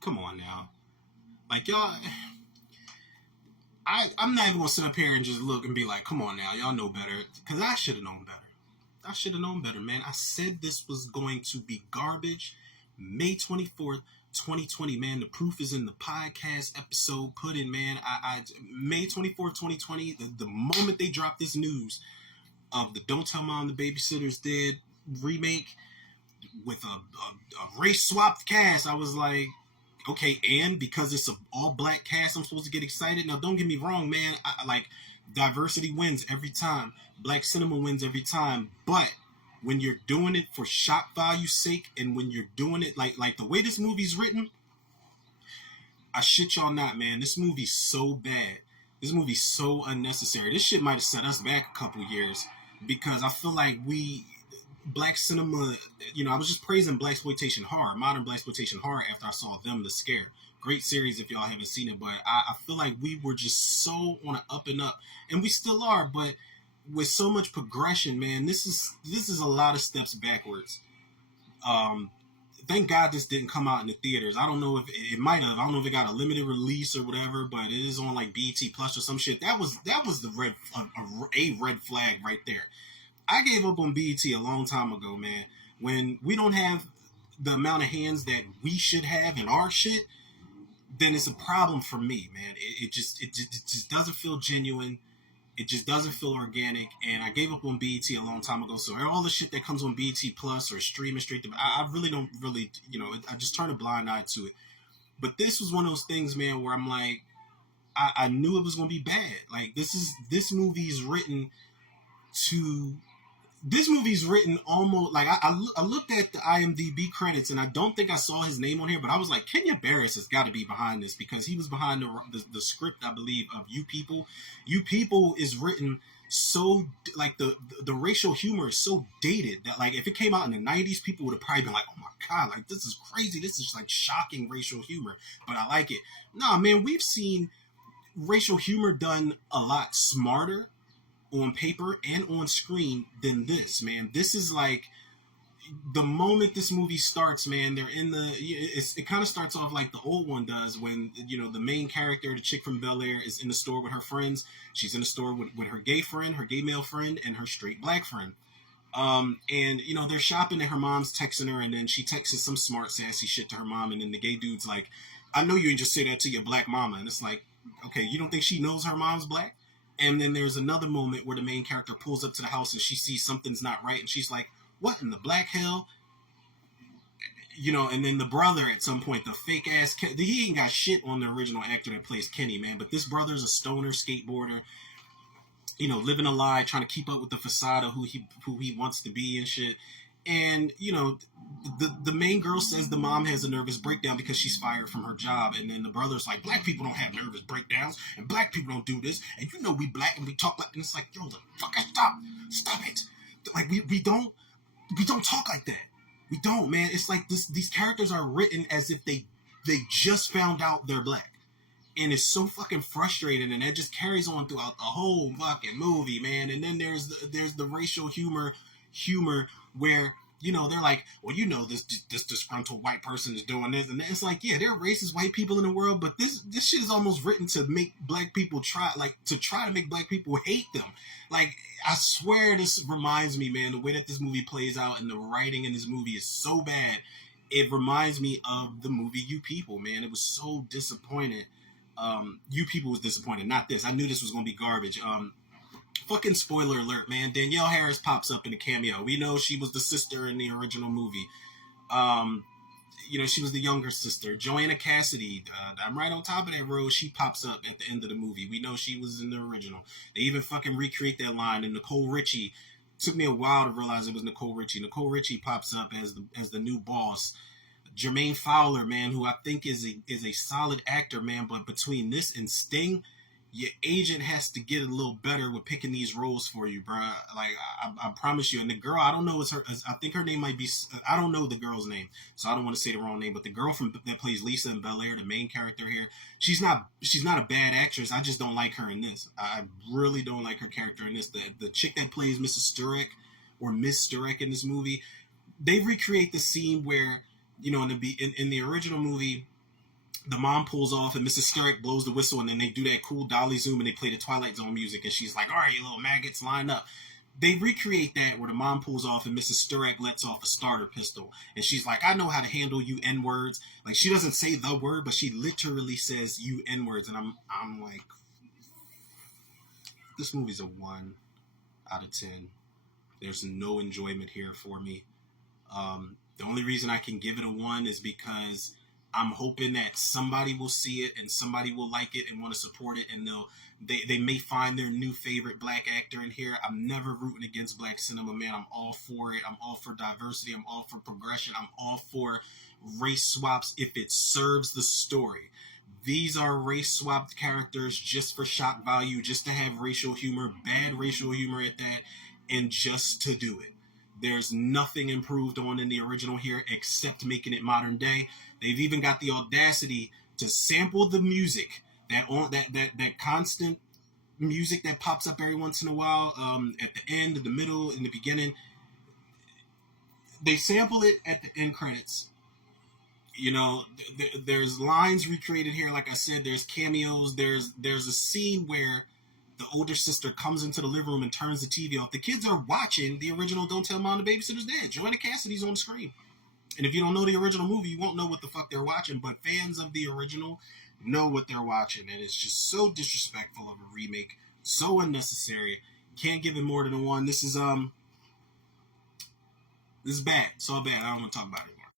Come on now. Like, y'all, I'm not even going to sit up here and just look and be like, come on now, y'all know better. Because I should have known better. I should have known better, man. I said this was going to be garbage. May 24th, 2020, man. The proof is in the podcast episode put in, man. May 24th, 2020, the moment they dropped this news of the Don't Tell Mom the Babysitters Dead remake with a race swapped cast, I was like, okay, and because it's an all black cast, I'm supposed to get excited. Now, don't get me wrong, man. I like diversity wins every time. Black cinema wins every time. But when you're doing it for shock value's sake, and when you're doing it like the way this movie's written, I shit y'all not, man. This movie's so bad. This movie's so unnecessary. This shit might have set us back a couple years because I feel like black cinema, I was just praising blaxploitation horror, modern blaxploitation horror after I saw Them the Scare. Great series if y'all haven't seen it, but I feel like we were just so on an up and up, and we still are, but with so much progression, man, this is a lot of steps backwards. Thank God this didn't come out in the theaters. I don't know if it might have. I don't know if it got a limited release or whatever, but it is on like BET Plus or some shit. That was the red flag right there. I gave up on BET a long time ago, man. When we don't have the amount of hands that we should have in our shit, then it's a problem for me, man. It just doesn't feel genuine. It just doesn't feel organic, and I gave up on BET a long time ago. So all the shit that comes on BET Plus or streaming straight to, I really don't really, I just turn a blind eye to it. But this was one of those things, man, where I'm like, I knew it was gonna be bad. Like this movie's written to. This movie's written almost like I looked at the IMDb credits and I don't think I saw his name on here, but I was like, Kenya Barris has got to be behind this because he was behind the script, I believe, of You People. You People is written so like the racial humor is so dated that like if it came out in the 90s, people would have probably been like, oh my god, like this is crazy, this is like shocking racial humor, but I like it. Nah, man, we've seen racial humor done a lot smarter on paper and on screen than this, man. This is like the moment this movie starts, man. They're in it kind of starts off like the old one does when the main character, the chick from Bel Air, is in the store with her friends. She's in the store with her gay friend, her gay male friend, and her straight black friend. And they're shopping and her mom's texting her, and then she texts some smart sassy shit to her mom, and then the gay dude's like, I know you ain't just say that to your black mama. And it's like, okay, you don't think she knows her mom's black? And then there's another moment where the main character pulls up to the house and she sees something's not right, and she's like, what in the black hell? And then the brother at some point, the fake ass, he ain't got shit on the original actor that plays Kenny, man, but this brother's a stoner skateboarder, living a lie, trying to keep up with the facade of who he wants to be and shit. And the main girl says the mom has a nervous breakdown because she's fired from her job, and then the brother's like, black people don't have nervous breakdowns, and black people don't do this, and we black and we talk like, and it's like, yo, the fuck, stop it, like we don't talk like that, we don't, man. It's like these characters are written as if they just found out they're black, and it's so fucking frustrating, and that just carries on throughout the whole fucking movie, man. And then there's the racial humor where they're like, well, this disgruntled white person is doing this, and it's like, yeah, there are racist white people in the world, but this shit is almost written to make black people try to make black people hate them. Like, I swear this reminds me, man, the way that this movie plays out and the writing in this movie is so bad. It reminds me of the movie You People, man. It was so disappointing. You People was disappointing, not this. I knew this was gonna be garbage. Fucking spoiler alert, man. Danielle Harris pops up in a cameo. We know she was the sister in the original movie. She was the younger sister. Joanna Cassidy, I'm right on top of that road. She pops up at the end of the movie. We know she was in the original. They even fucking recreate that line. And Nicole Richie, took me a while to realize it was Nicole Richie. Nicole Richie pops up as the new boss. Jermaine Fowler, man, who I think is a solid actor, man, but between this and Sting, your agent has to get a little better with picking these roles for you, bro. Like, I promise you. And the girl, I don't know, I think her name might be, I don't know the girl's name, so I don't want to say the wrong name, but the girl that plays Lisa in Bel Air, the main character here, she's not a bad actress. I just don't like her in this. I really don't like her character in this. The chick that plays Mrs. Sturek, or Miss Sturek in this movie, they recreate the scene where, in the original movie, the mom pulls off and Mrs. Sturrock blows the whistle, and then they do that cool dolly zoom and they play the Twilight Zone music, and she's like, all right, you little maggots, line up. They recreate that where the mom pulls off and Mrs. Sturrock lets off a starter pistol, and she's like, I know how to handle you N-words. Like, she doesn't say the word, but she literally says you N-words, and I'm like, this movie's a 1 out of 10. There's no enjoyment here for me. The only reason I can give it a 1 is because I'm hoping that somebody will see it and somebody will like it and want to support it, and they may find their new favorite black actor in here. I'm never rooting against black cinema, man. I'm all for it. I'm all for diversity. I'm all for progression. I'm all for race swaps if it serves the story. These are race swapped characters just for shock value, just to have racial humor, bad racial humor at that, and just to do it. There's nothing improved on in the original here except making it modern day. They've even got the audacity to sample the music, that constant music that pops up every once in a while, at the end, in the middle, in the beginning. They sample it at the end credits. You know, there's lines recreated here. Like I said, there's cameos. There's a scene where the older sister comes into the living room and turns the TV off. The kids are watching the original Don't Tell Mom the Babysitter's Dead. Joanna Cassidy's on the screen. And if you don't know the original movie, you won't know what the fuck they're watching. But fans of the original know what they're watching. And it's just so disrespectful of a remake. So unnecessary. Can't give it more than a 1. This is bad. It's all bad. I don't want to talk about it.